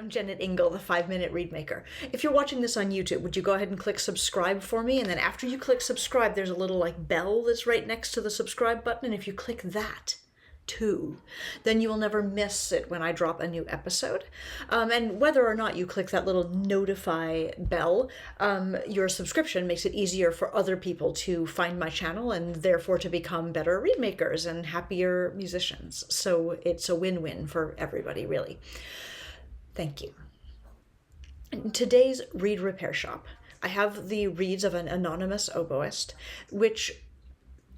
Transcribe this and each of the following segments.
I'm Jennet Ingle, the 5 Minute Reedmaker. If you're watching this on YouTube, would you go ahead and click subscribe for me? And then after you click subscribe, there's a little like bell that's right next to the subscribe button. And if you click that too, then you will never miss it when I drop a new episode. And whether or not you click that little notify bell, your subscription makes it easier for other people to find my channel and therefore to become better reed makers and happier musicians. So it's a win-win for everybody, really. Thank you. In today's reed repair shop, I have the reeds of an anonymous oboist, which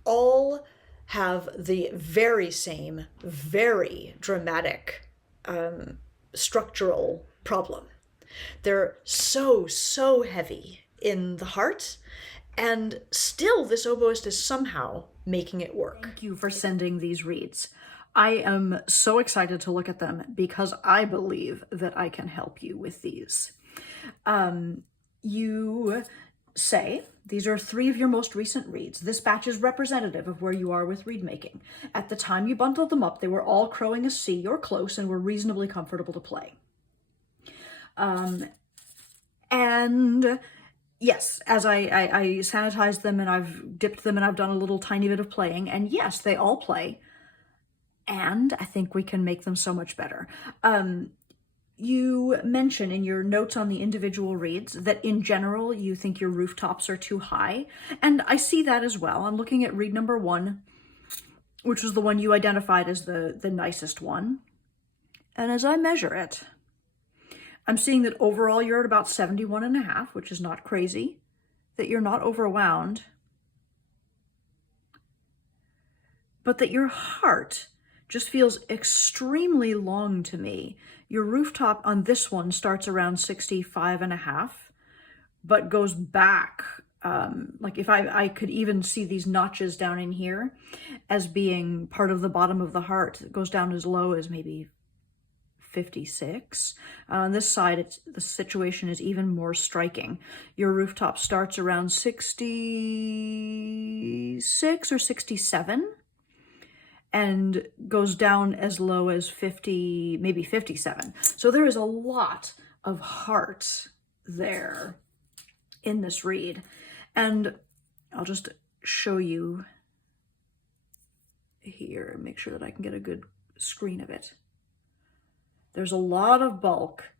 all have the very same, very dramatic structural problem. They're so heavy in the heart, and still this oboist is somehow making it work. Thank you for sending these reeds. I am so excited to look at them because I believe that I can help you with these. You say these are 3 of your most recent reeds. This batch is representative of where you are with reed making. At the time you bundled them up, they were all crowing a C or close and were reasonably comfortable to play. And yes, as I sanitized them and I've dipped them and I've done a little tiny bit of playing, and yes, they all play. And I think we can make them so much better. You mention in your notes on the individual reeds that in general you think your rooftops are too high. And I see that as well. I'm looking at reed number 1, which was the one you identified as the nicest one. And as I measure it, I'm seeing that overall you're at about 71.5, which is not crazy, that you're not overwound, but that your heart just feels extremely long to me. Your rooftop on this one starts around 65.5, but goes back. Like if I could even see these notches down in here as being part of the bottom of the heart. It goes down as low as maybe 56. On this side, the situation is even more striking. Your rooftop starts around 66 or 67. And goes down as low as 50, maybe 57. So there is a lot of heart there in this reed. And I'll just show you here, make sure that I can get a good screen of it. There's a lot of bulk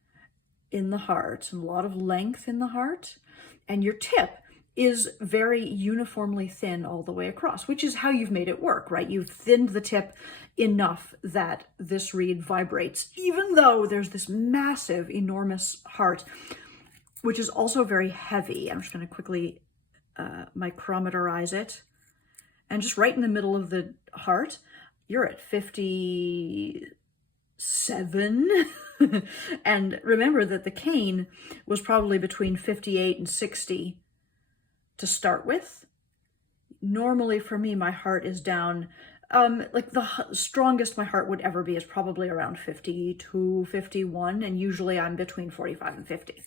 in the heart and a lot of length in the heart, and your tip is very uniformly thin all the way across, which is how you've made it work, right? You've thinned the tip enough that this reed vibrates, even though there's this massive, enormous heart, which is also very heavy. I'm just going to quickly micrometerize it. And just right in the middle of the heart, you're at 57. And remember that the cane was probably between 58 and 60 to start with. Normally for me, my heart is down, like the strongest my heart would ever be is probably around 52, 51, and usually I'm between 45 and 50.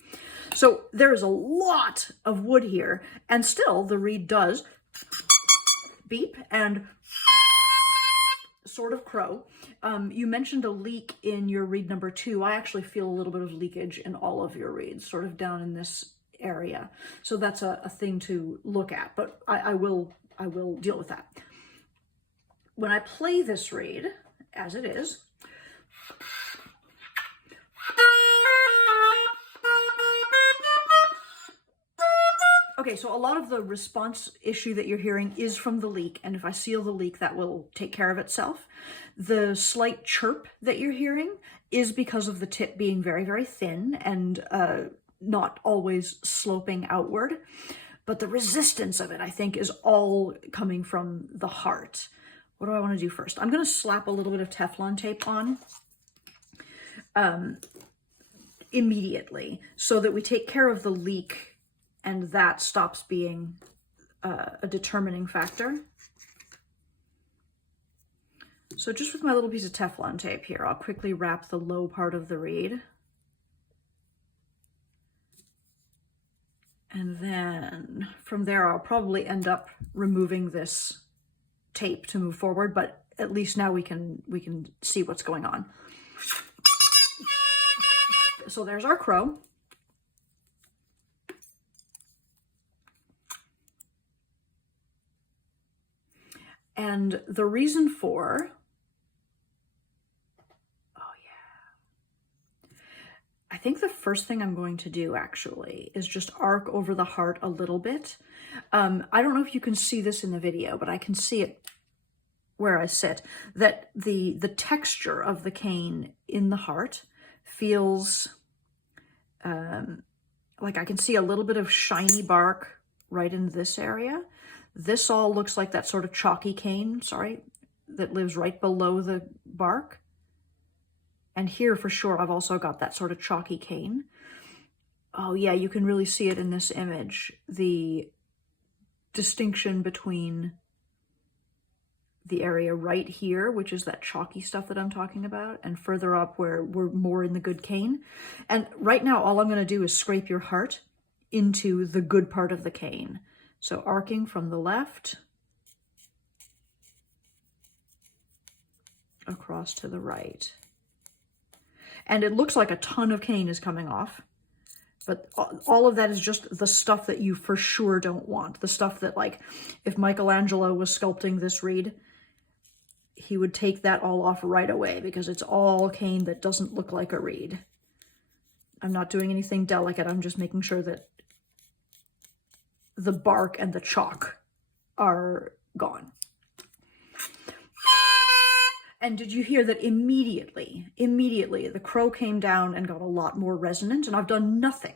So there is a lot of wood here, and still the reed does beep and sort of crow. You mentioned a leak in your reed number 2. I actually feel a little bit of leakage in all of your reeds, sort of down in this area. So that's a thing to look at, but I will deal with that. When I play this reed, as it is, okay, so a lot of the response issue that you're hearing is from the leak, and if I seal the leak, that will take care of itself. The slight chirp that you're hearing is because of the tip being very thin and not always sloping outward, but the resistance of it, I think, is all coming from the heart. What do I want to do first? I'm going to slap a little bit of Teflon tape on immediately so that we take care of the leak and that stops being a determining factor. So just with my little piece of Teflon tape here, I'll quickly wrap the low part of the reed. And then from there, I'll probably end up removing this tape to move forward, but at least now we can see what's going on. So there's our crow. And the reason for, I think the first thing I'm going to do actually is just arc over the heart a little bit. I don't know if you can see this in the video, but I can see it where I sit, that the texture of the cane in the heart feels like I can see a little bit of shiny bark right in this area. This all looks like that sort of chalky cane, that lives right below the bark. And here for sure, I've also got that sort of chalky cane. Oh yeah, you can really see it in this image. The distinction between the area right here, which is that chalky stuff that I'm talking about, and further up where we're more in the good cane. And right now, all I'm gonna do is scrape your heart into the good part of the cane. So arcing from the left across to the right. And it looks like a ton of cane is coming off, but all of that is just the stuff that you for sure don't want. The stuff that, like, if Michelangelo was sculpting this reed, he would take that all off right away because it's all cane that doesn't look like a reed. I'm not doing anything delicate. I'm just making sure that the bark and the chalk are gone. And did you hear that immediately, the crow came down and got a lot more resonant, and I've done nothing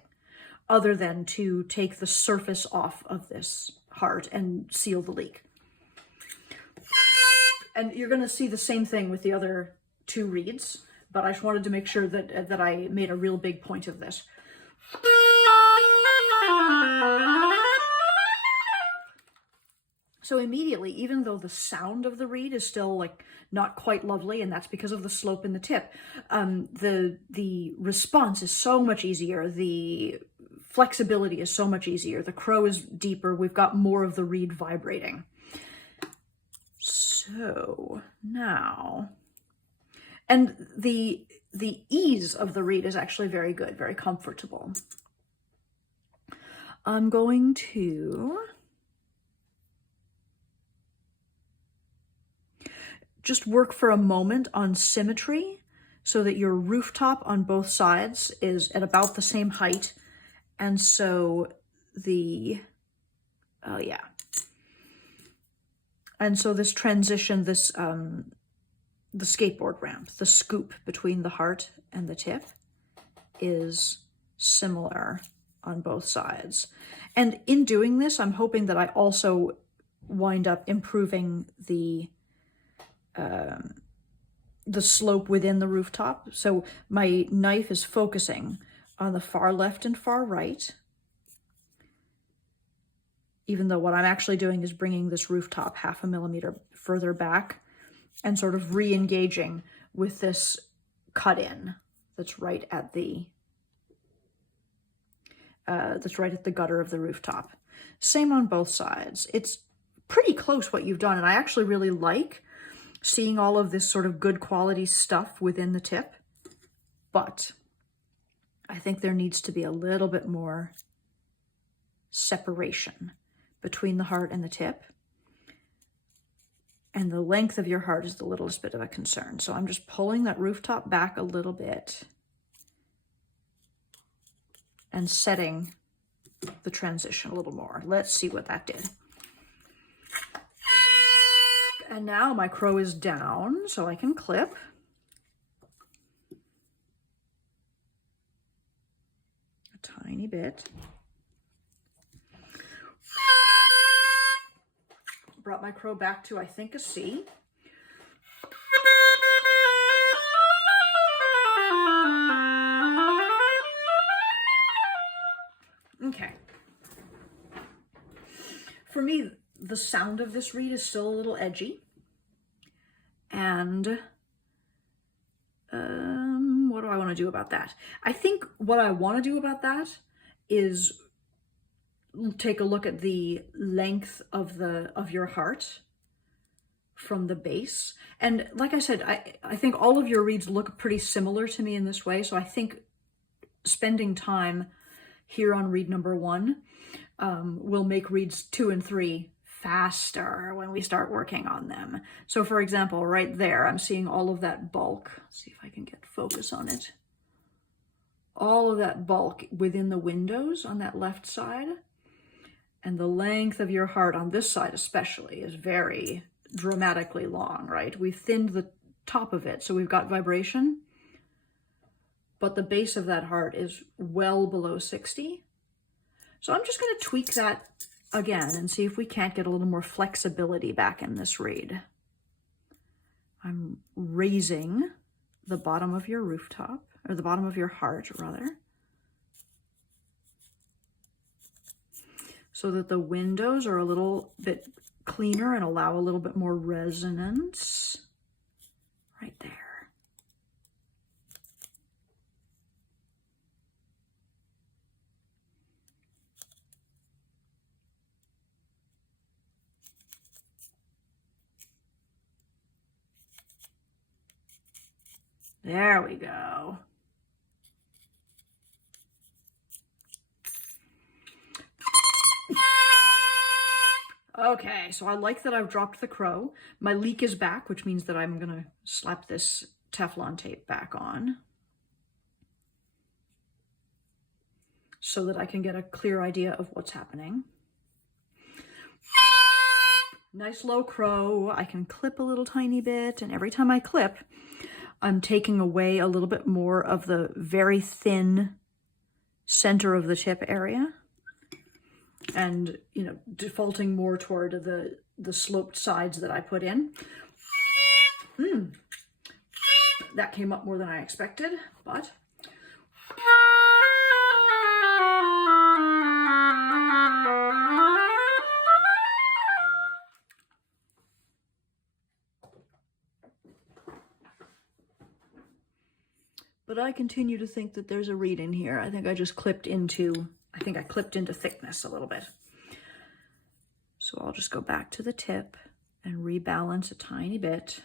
other than to take the surface off of this heart and seal the leak. And you're going to see the same thing with the other two reeds, but I just wanted to make sure that I made a real big point of this. So immediately, even though the sound of the reed is still like not quite lovely, and that's because of the slope in the tip, the response is so much easier. The flexibility is so much easier. The crow is deeper. We've got more of the reed vibrating. So now, and the ease of the reed is actually very good, very comfortable. I'm going to just work for a moment on symmetry so that your rooftop on both sides is at about the same height. And so and so this transition, the skateboard ramp, the scoop between the heart and the tip is similar on both sides. And in doing this, I'm hoping that I also wind up improving the slope within the rooftop. So my knife is focusing on the far left and far right, even though what I'm actually doing is bringing this rooftop 0.5 millimeter further back and sort of re-engaging with this cut in that's right at the gutter of the rooftop. Same on both sides. It's pretty close what you've done, and I actually really like seeing all of this sort of good quality stuff within the tip, but I think there needs to be a little bit more separation between the heart and the tip. And the length of your heart is the littlest bit of a concern. So I'm just pulling that rooftop back a little bit and setting the transition a little more. Let's see what that did. And now my crow is down, so I can clip. A tiny bit. Brought my crow back to, I think, a C. Okay. For me, the sound of this reed is still a little edgy. And what do I want to do about that? I think what I want to do about that is take a look at the length of your heart from the base. And like I said, I think all of your reeds look pretty similar to me in this way. So I think spending time here on read number 1 will make reads 2 and 3 faster when we start working on them. So for example, right there, I'm seeing all of that bulk. Let's see if I can get focus on it. All of that bulk within the windows on that left side. And the length of your heart on this side especially is very dramatically long, right? We've thinned the top of it, so we've got vibration, but the base of that heart is well below 60. So I'm just going to tweak that again and see if we can't get a little more flexibility back in this read. I'm raising the bottom of your rooftop, or the bottom of your heart rather, so that the windows are a little bit cleaner and allow a little bit more resonance right there. There we go. Okay, so I like that I've dropped the crow. My leak is back, which means that I'm gonna slap this Teflon tape back on so that I can get a clear idea of what's happening. Nice low crow. I can clip a little tiny bit, and every time I clip, I'm taking away a little bit more of the very thin center of the tip area and, you know, defaulting more toward the sloped sides that I put in. That came up more than I expected, but I continue to think that there's a reed in here. I think I clipped into thickness a little bit. So I'll just go back to the tip and rebalance a tiny bit.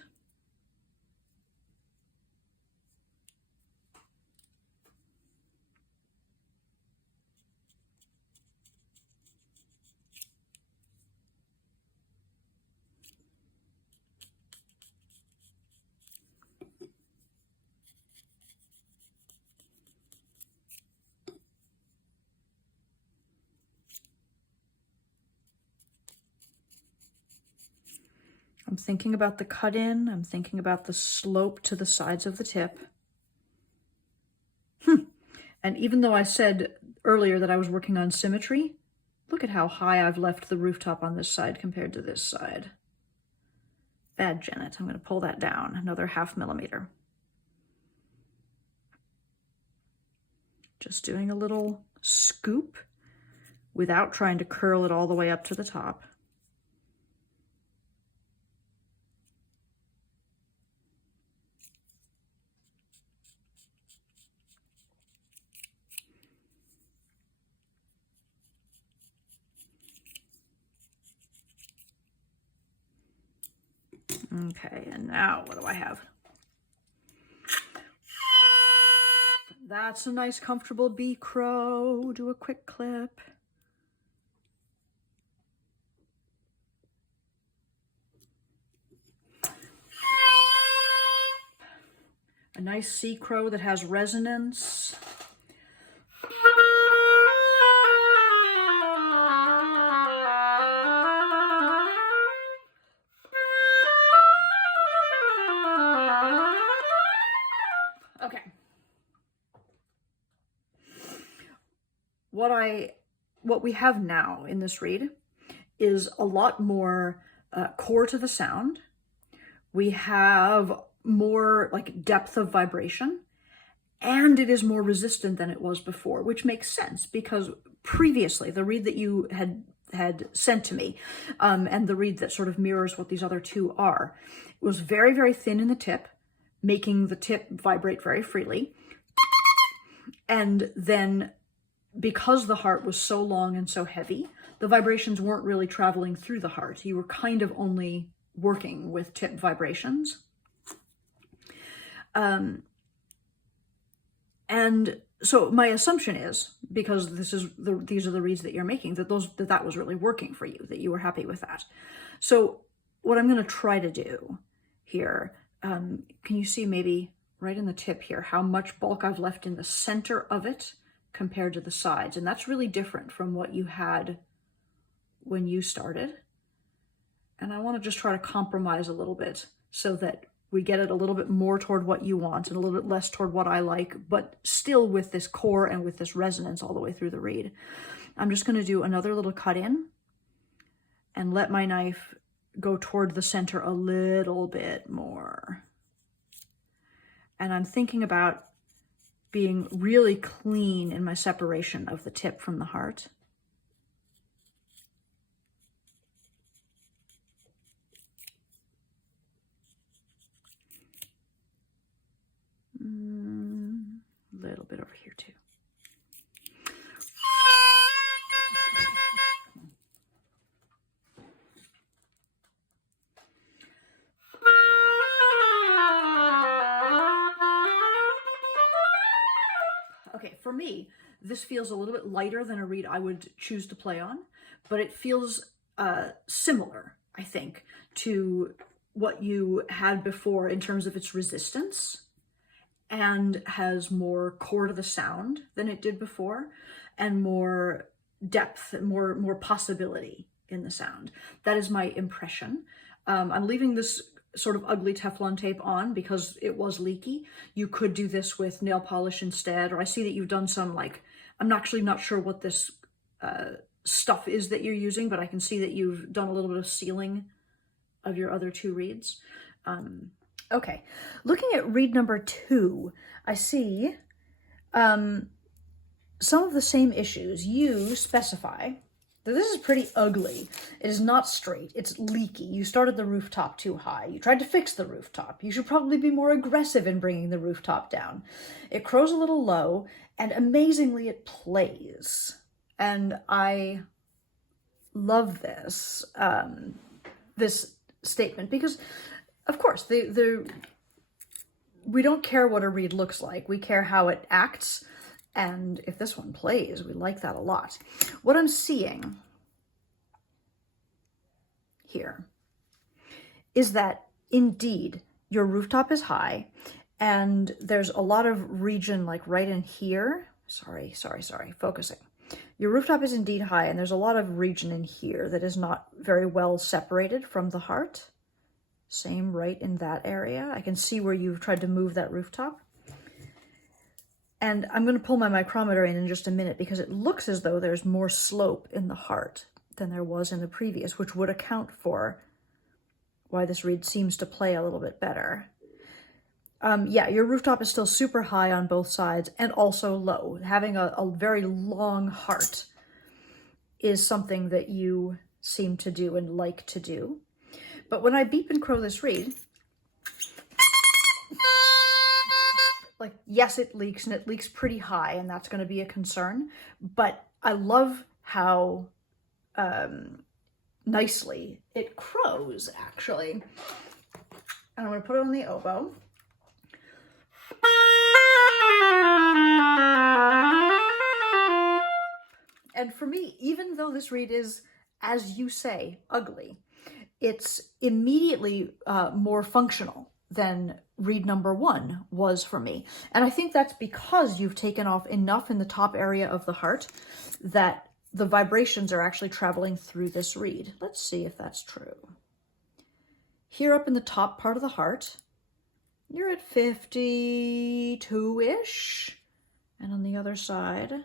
I'm thinking about the cut in. I'm thinking about the slope to the sides of the tip. And even though I said earlier that I was working on symmetry, look at how high I've left the rooftop on this side compared to this side. Bad, Jennet. I'm going to pull that down another 0.5 millimeter. Just doing a little scoop without trying to curl it all the way up to the top. Okay, and now what do I have? That's a nice comfortable B crow. Do a quick clip. A nice C crow that has resonance. Okay. What we have now in this read is a lot more core to the sound. We have more like depth of vibration, and it is more resistant than it was before, which makes sense because previously the read that you had sent to me and the read that sort of mirrors what these other two are was very, very thin in the tip, making the tip vibrate very freely. And then because the heart was so long and so heavy, the vibrations weren't really traveling through the heart. You were kind of only working with tip vibrations. And So my assumption is, because these are the reads that you're making, that that was really working for you, that you were happy with that. So what I'm going to try to do here, can you see maybe right in the tip here how much bulk I've left in the center of it compared to the sides? And that's really different from what you had when you started. And I want to just try to compromise a little bit so that we get it a little bit more toward what you want and a little bit less toward what I like, but still with this core and with this resonance all the way through the reed. I'm just going to do another little cut in and let my knife go toward the center a little bit more. And I'm thinking about being really clean in my separation of the tip from the heart. A little bit over here too. Okay, for me, this feels a little bit lighter than a reed I would choose to play on, but it feels similar, I think, to what you had before in terms of its resistance, and has more core to the sound than it did before, and more depth, more possibility in the sound. That is my impression. I'm leaving this sort of ugly Teflon tape on because it was leaky. You could do this with nail polish instead, or I see that you've done some, like, I'm actually not sure what this stuff is that you're using, but I can see that you've done a little bit of sealing of your other two reeds. Okay, looking at reed number 2, I see some of the same issues. You specify that this is pretty ugly. It is not straight, it's leaky. You started the rooftop too high. You tried to fix the rooftop. You should probably be more aggressive in bringing the rooftop down. It crows a little low, and amazingly it plays. And I love this, this statement, because of course, we don't care what a reed looks like. We care how it acts. And if this one plays, we like that a lot. What I'm seeing here is that indeed your rooftop is high, and there's a lot of region like right in here. Sorry, focusing. Your rooftop is indeed high, and there's a lot of region in here that is not very well separated from the heart. Same right in that area. I can see where you've tried to move that rooftop. And I'm going to pull my micrometer in just a minute, because it looks as though there's more slope in the heart than there was in the previous, which would account for why this reed seems to play a little bit better. Yeah, your rooftop is still super high on both sides and also low. Having a very long heart is something that you seem to do and like to do. But when I beep and crow this reed, like, yes, it leaks, and it leaks pretty high, and that's going to be a concern. But I love how nicely it crows, actually. And I'm going to put it on the oboe. And for me, even though this reed is, as you say, ugly, it's immediately more functional than reed number 1 was for me. And I think that's because you've taken off enough in the top area of the heart that the vibrations are actually traveling through this reed. Let's see if that's true. Here up in the top part of the heart, you're at 52-ish. And on the other side,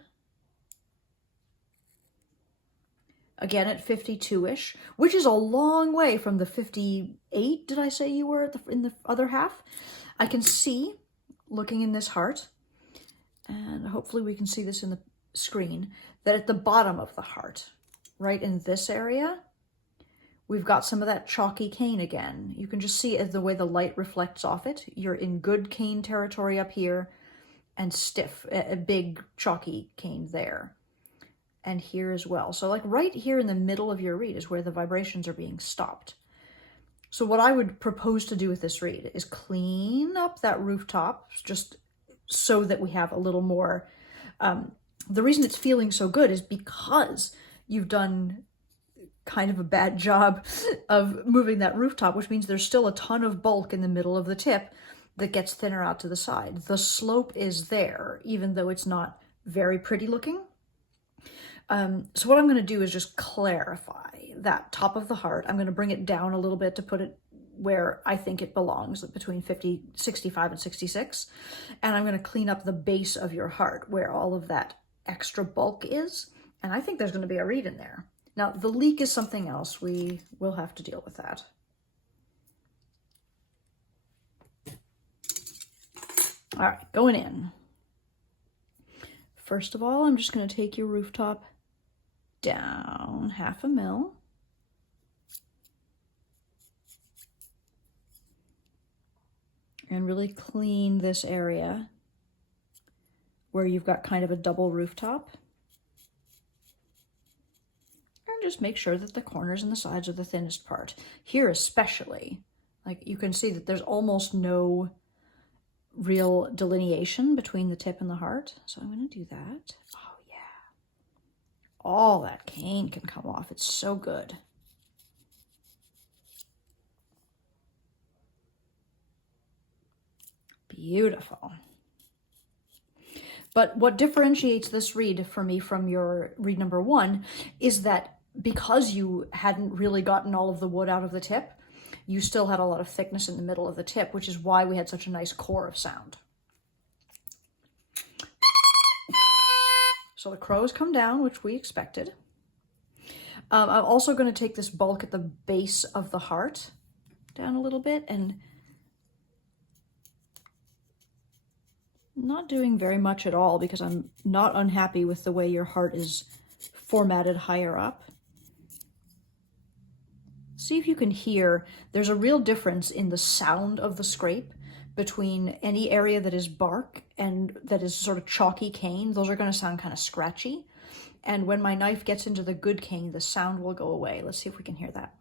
again at 52-ish, which is a long way from the 58, did I say you were at in the other half? I can see, looking in this heart, and hopefully we can see this in the screen, that at the bottom of the heart, right in this area, we've got some of that chalky cane again. You can just see it the way the light reflects off it. You're in good cane territory up here, and stiff, a big chalky cane there. And here as well. So like right here in the middle of your reed is where the vibrations are being stopped. So what I would propose to do with this reed is clean up that rooftop, just so that we have a little more The reason it's feeling so good is because you've done kind of a bad job of moving that rooftop, which means there's still a ton of bulk in the middle of the tip that gets thinner out to the side. The slope is there, even though it's not very pretty looking. So what I'm going to do is just clarify that top of the heart. I'm going to bring it down a little bit to put it where I think it belongs, between 65 and 66. And I'm going to clean up the base of your heart where all of that extra bulk is. And I think there's going to be a reed in there. Now, the leak is something else. We will have to deal with that. All right, going in. First of all, I'm just going to take your rooftop down 1/2 mil. And really clean this area where you've got kind of a double rooftop. And just make sure that the corners and the sides are the thinnest part. Here especially, like you can see that there's almost no real delineation between the tip and the heart. So I'm going to do that. Oh yeah. All that cane can come off. It's so good. Beautiful. But what differentiates this reed for me from your reed number 1 is that because you hadn't really gotten all of the wood out of the tip, you still had a lot of thickness in the middle of the tip, which is why we had such a nice core of sound. So the crows come down, which we expected. I'm also going to take this bulk at the base of the heart down a little bit, and not doing very much at all because I'm not unhappy with the way your heart is formatted higher up. See if you can hear, there's a real difference in the sound of the scrape between any area that is bark and that is sort of chalky cane. Those are going to sound kind of scratchy. And when my knife gets into the good cane, the sound will go away. Let's see if we can hear that.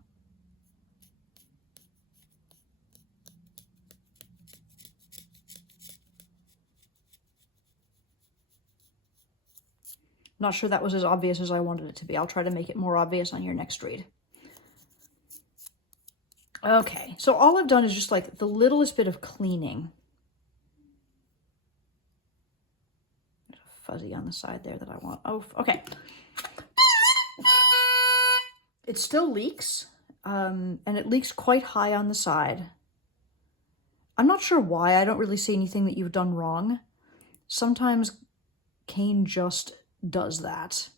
Not sure that was as obvious as I wanted it to be. I'll try to make it more obvious on your next read. Okay, so all I've done is just like the littlest bit of cleaning. There's a fuzzy on the side there that I want. Oh, okay. It still leaks, and it leaks quite high on the side. I'm not sure why. I don't really see anything that you've done wrong. Sometimes cane just does that.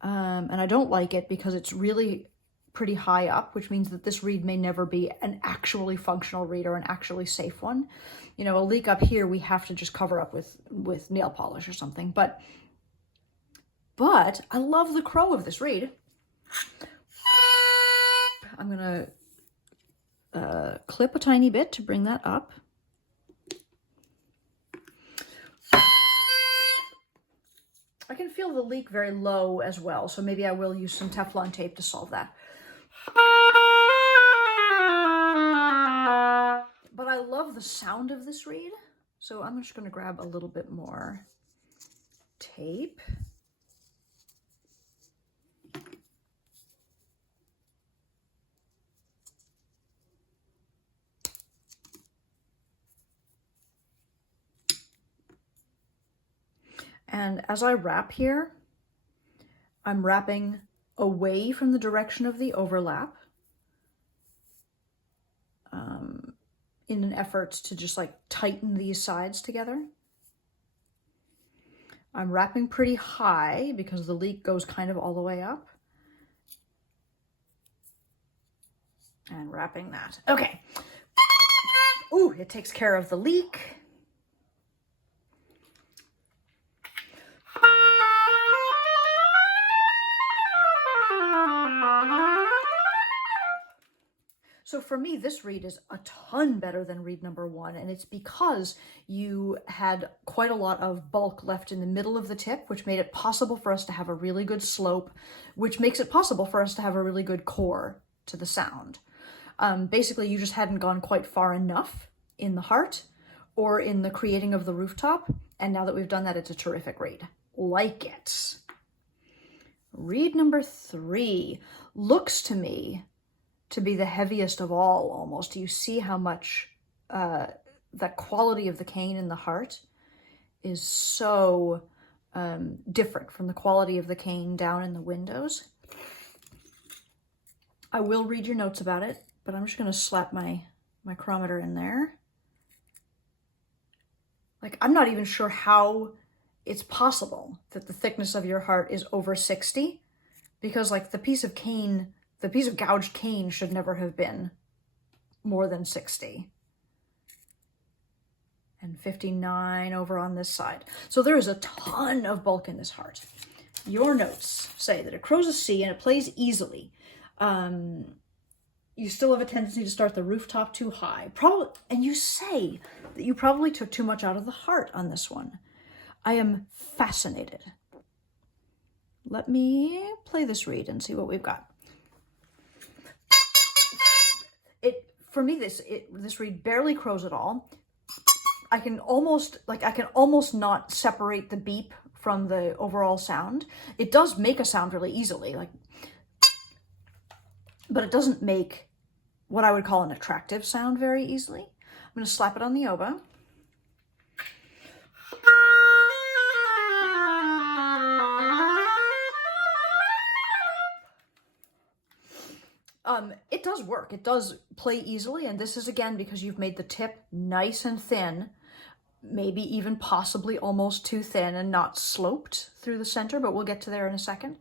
And I don't like it because it's really pretty high up, which means that this reed may never be an actually functional reed or an actually safe one. You know, a leak up here we have to just cover up with nail polish or something. But I love the crow of this reed. I'm gonna clip a tiny bit to bring that up. I can feel the leak very low as well, so maybe I will use some Teflon tape to solve that. But I love the sound of this reed, so I'm just going to grab a little bit more tape. And as I wrap here, I'm wrapping away from the direction of the overlap in an effort to just like tighten these sides together. I'm wrapping pretty high because the leak goes kind of all the way up. And wrapping that. Okay. Ooh, it takes care of the leak. So for me, this reed is a ton better than reed number 1, and it's because you had quite a lot of bulk left in the middle of the tip, which made it possible for us to have a really good slope, which makes it possible for us to have a really good core to the sound. Basically, you just hadn't gone quite far enough in the heart, or in the creating of the rooftop. And now that we've done that, it's a terrific reed. Like it. Reed number 3 looks to me to be the heaviest of all, almost. Do you see how much that quality of the cane in the heart is so different from the quality of the cane down in the windows? I will read your notes about it, but I'm just going to slap my micrometer in there. Like, I'm not even sure how it's possible that the thickness of your heart is over 60, because like the piece of gouged cane should never have been more than 60. And 59 over on this side. So there is a ton of bulk in this heart. Your notes say that it crows a C and it plays easily. You still have a tendency to start the rooftop too high. And you say that you probably took too much out of the heart on this one. I am fascinated. Let me play this reed and see what we've got. For me, this reed barely crows at all. I can almost not separate the beep from the overall sound. It does make a sound really easily, but it doesn't make what I would call an attractive sound very easily. I'm going to slap it on the oboe. It does work. It does play easily, and this is again because you've made the tip nice and thin, maybe even possibly almost too thin and not sloped through the center, but we'll get to there in a second.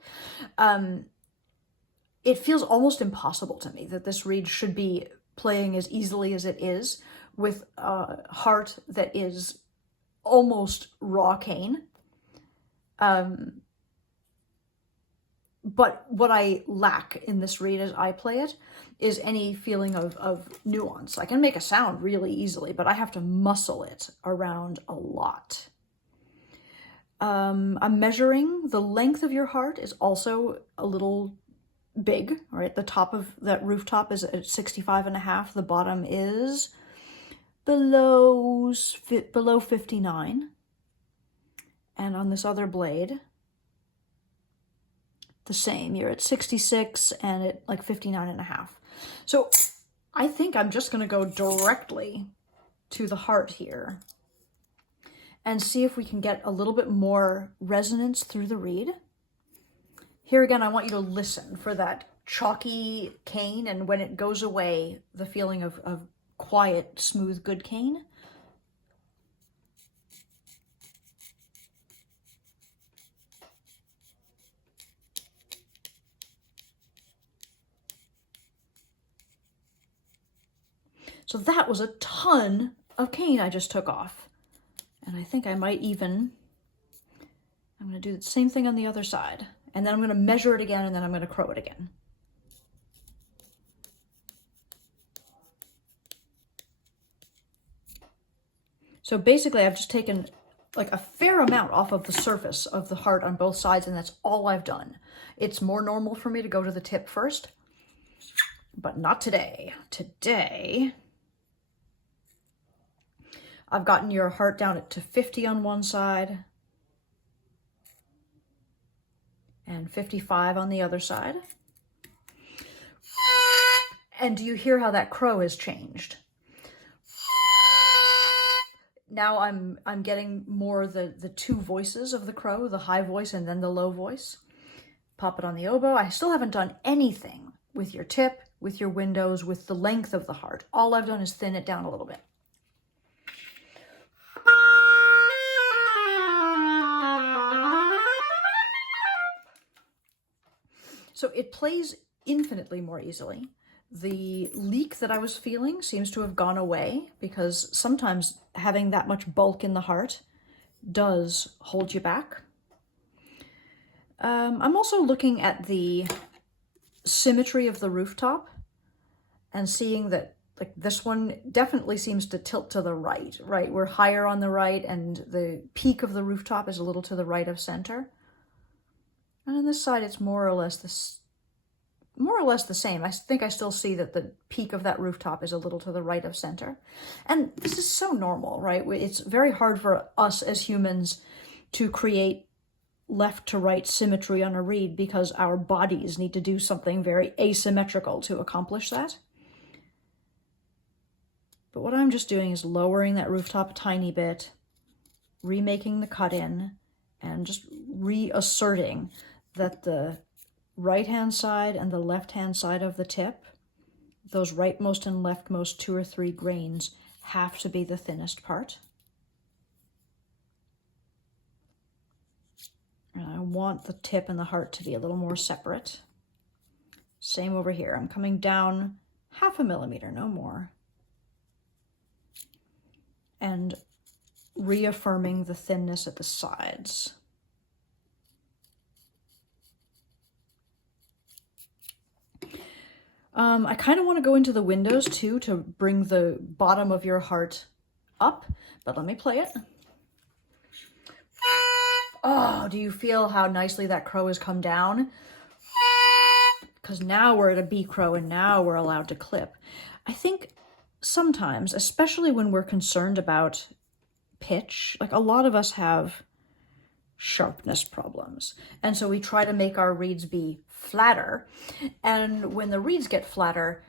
It feels almost impossible to me that this reed should be playing as easily as it is with a heart that is almost raw cane. But what I lack in this reed as I play it is any feeling of nuance. I can make a sound really easily, but I have to muscle it around a lot. I'm measuring the length of your heart is also a little big, right? The top of that rooftop is at 65.5. The bottom is below 59. And on this other blade, the same. You're at 66 and at like 59.5. So I think I'm just going to go directly to the heart here and see if we can get a little bit more resonance through the reed. Here again, I want you to listen for that chalky cane, and when it goes away, the feeling of quiet, smooth, good cane. So that was a ton of cane I just took off. And I think I might even, I'm going to do the same thing on the other side. And then I'm going to measure it again, and then I'm going to crow it again. So basically I've just taken like a fair amount off of the surface of the heart on both sides, and that's all I've done. It's more normal for me to go to the tip first, but not today. Today, I've gotten your heart down to 50 on one side and 55 on the other side. And do you hear how that crow has changed? Now I'm getting more the two voices of the crow, the high voice and then the low voice. Pop it on the oboe. I still haven't done anything with your tip, with your windows, with the length of the heart. All I've done is thin it down a little bit. So it plays infinitely more easily. The leak that I was feeling seems to have gone away, because sometimes having that much bulk in the heart does hold you back. I'm also looking at the symmetry of the rooftop and seeing that like this one definitely seems to tilt to the right, right? We're higher on the right, and the peak of the rooftop is a little to the right of center. And on this side, it's more or less this more or less the same. I think I still see that the peak of that rooftop is a little to the right of center. And this is so normal, right? It's very hard for us as humans to create left to right symmetry on a reed because our bodies need to do something very asymmetrical to accomplish that. But what I'm just doing is lowering that rooftop a tiny bit, remaking the cut in, and just reasserting that the right-hand side and the left-hand side of the tip, those rightmost and leftmost 2 or 3 grains, have to be the thinnest part. And I want the tip and the heart to be a little more separate. Same over here. I'm coming down 0.5 millimeter, no more. And reaffirming the thinness at the sides. I kind of want to go into the windows too to bring the bottom of your heart up, but let me play it. Oh, do you feel how nicely that crow has come down? Because now we're at a B crow and now we're allowed to clip. I think sometimes, especially when we're concerned about pitch, like a lot of us have sharpness problems. And so we try to make our reeds be flatter. And when the reeds get flatter,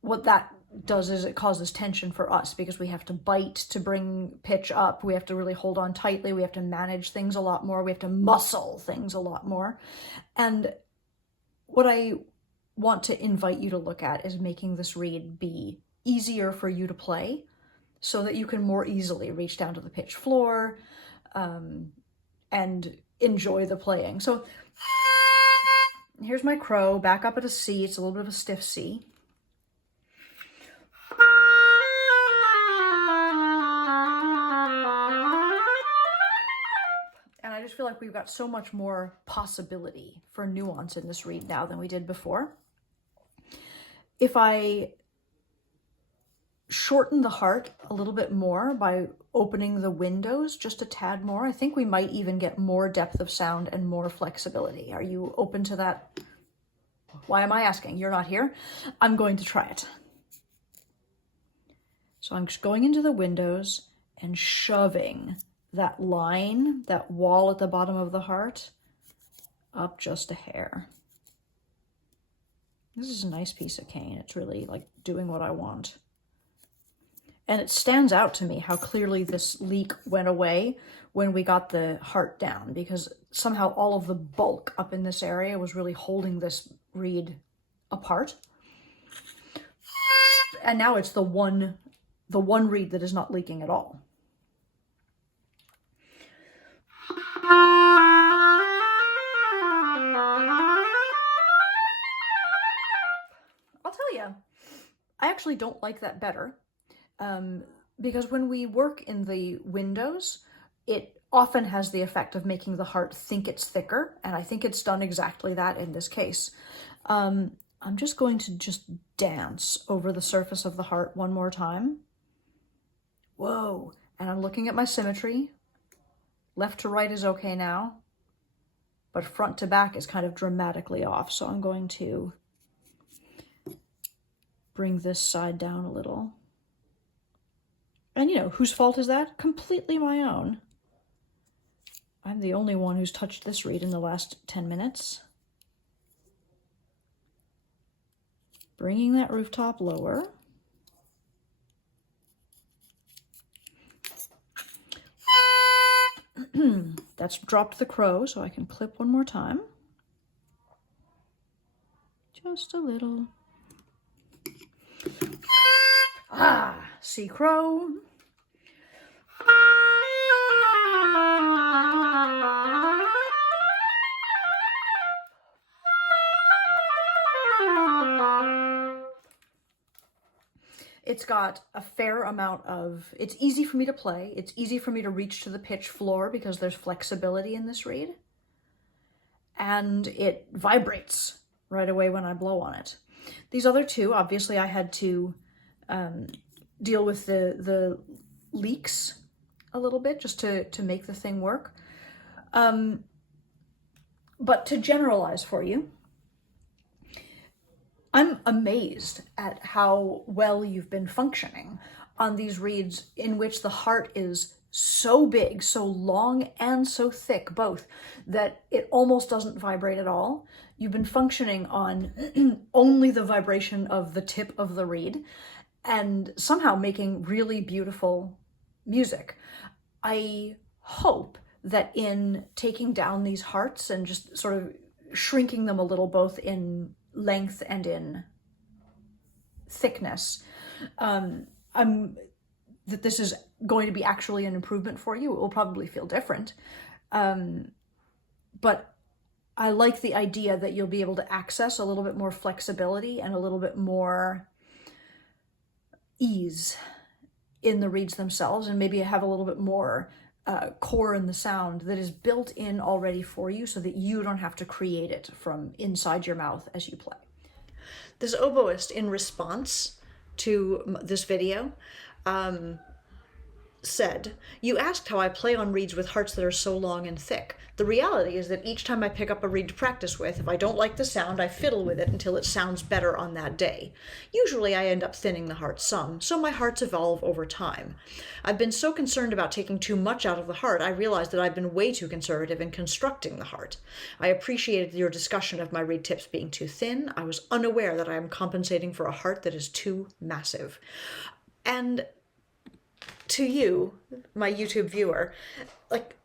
what that does is it causes tension for us because we have to bite to bring pitch up. We have to really hold on tightly. We have to manage things a lot more. We have to muscle things a lot more. And what I want to invite you to look at is making this reed be easier for you to play so that you can more easily reach down to the pitch floor and enjoy the playing. So here's my crow, back up at a C. It's a little bit of a stiff C. And I just feel like we've got so much more possibility for nuance in this reed now than we did before. If I shorten the heart a little bit more by opening the windows just a tad more, I think we might even get more depth of sound and more flexibility. Are you open to that? Why am I asking? You're not here. I'm going to try it. So I'm just going into the windows and shoving that line, that wall at the bottom of the heart, up just a hair. This is a nice piece of cane. It's really like doing what I want. And it stands out to me how clearly this leak went away when we got the heart down, because somehow all of the bulk up in this area was really holding this reed apart. And now it's the one reed that is not leaking at all. I'll tell you, I actually don't like that better. Because when we work in the windows, it often has the effect of making the heart think it's thicker, and I think it's done exactly that in this case. I'm just going to just dance over the surface of the heart one more time. Whoa, and I'm looking at my symmetry. Left to right is okay now, but front to back is kind of dramatically off, so I'm going to bring this side down a little. And you know, whose fault is that? Completely my own. I'm the only one who's touched this reed in the last 10 minutes. Bringing that rooftop lower. That's dropped the crow, so I can clip one more time. Just a little. Ah, C crow. It's got a fair amount of, it's easy for me to play. It's easy for me to reach to the pitch floor because there's flexibility in this reed. And it vibrates right away when I blow on it. These other two, obviously I had to deal with the leaks a little bit just to make the thing work. But to generalize for you, I'm amazed at how well you've been functioning on these reeds in which the heart is so big, so long, and so thick, both, that it almost doesn't vibrate at all. You've been functioning on only the vibration of the tip of the reed and somehow making really beautiful music. I hope that in taking down ththese hearts and just sort of shrinking them a little, both in length and in thickness, that this is going to be actually an improvement for you. It will probably feel different, but I like the idea that you'll be able to access a little bit more flexibility and a little bit more ease in the reeds themselves, and maybe have a little bit more core in the sound that is built in already for you, so that you don't have to create it from inside your mouth as you play. This oboist, in response to this video, said, "You asked how I play on reeds with hearts that are so long and thick. The reality is that each time I pick up a reed to practice with, if I don't like the sound, I fiddle with it until it sounds better on that day. Usually I end up thinning the heart some, so my hearts evolve over time. I've been so concerned about taking too much out of the heart, I realized that I've been way too conservative in constructing the heart. I appreciated your discussion of my reed tips being too thin. I was unaware that I am compensating for a heart that is too massive." And to you, my YouTube viewer, like,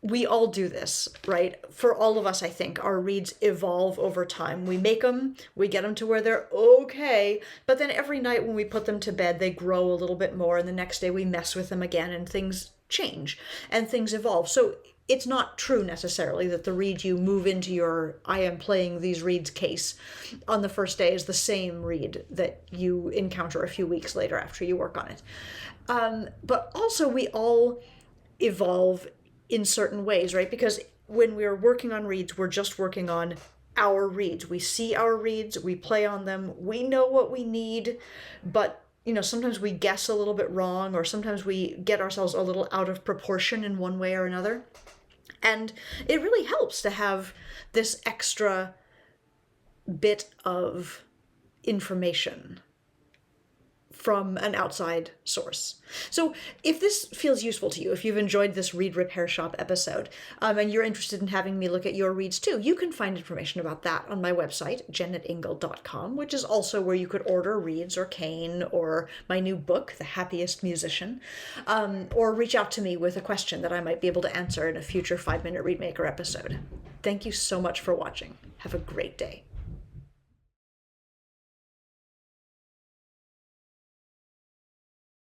we all do this, right? For all of us, I think, our reeds evolve over time. We make them, we get them to where they're okay, but then every night when we put them to bed, they grow a little bit more, and the next day we mess with them again, and things change, and things evolve. So it's not true necessarily that the reed you move into your I am playing these reeds case on the first day is the same reed that you encounter a few weeks later after you work on it. But also we all evolve in certain ways, right? Because when we're working on reeds, we're just working on our reeds. We see our reeds, we play on them, we know what we need, but sometimes we guess a little bit wrong, or sometimes we get ourselves a little out of proportion in one way or another. And it really helps to have this extra bit of information from an outside source. So if this feels useful to you, if you've enjoyed this Reed Repair Shop episode, and you're interested in having me look at your reeds too, you can find information about that on my website, jennetingle.com, which is also where you could order reeds or cane or my new book, The Happiest Musician, or reach out to me with a question that I might be able to answer in a future 5 Minute Reedmaker episode. Thank you so much for watching. Have a great day.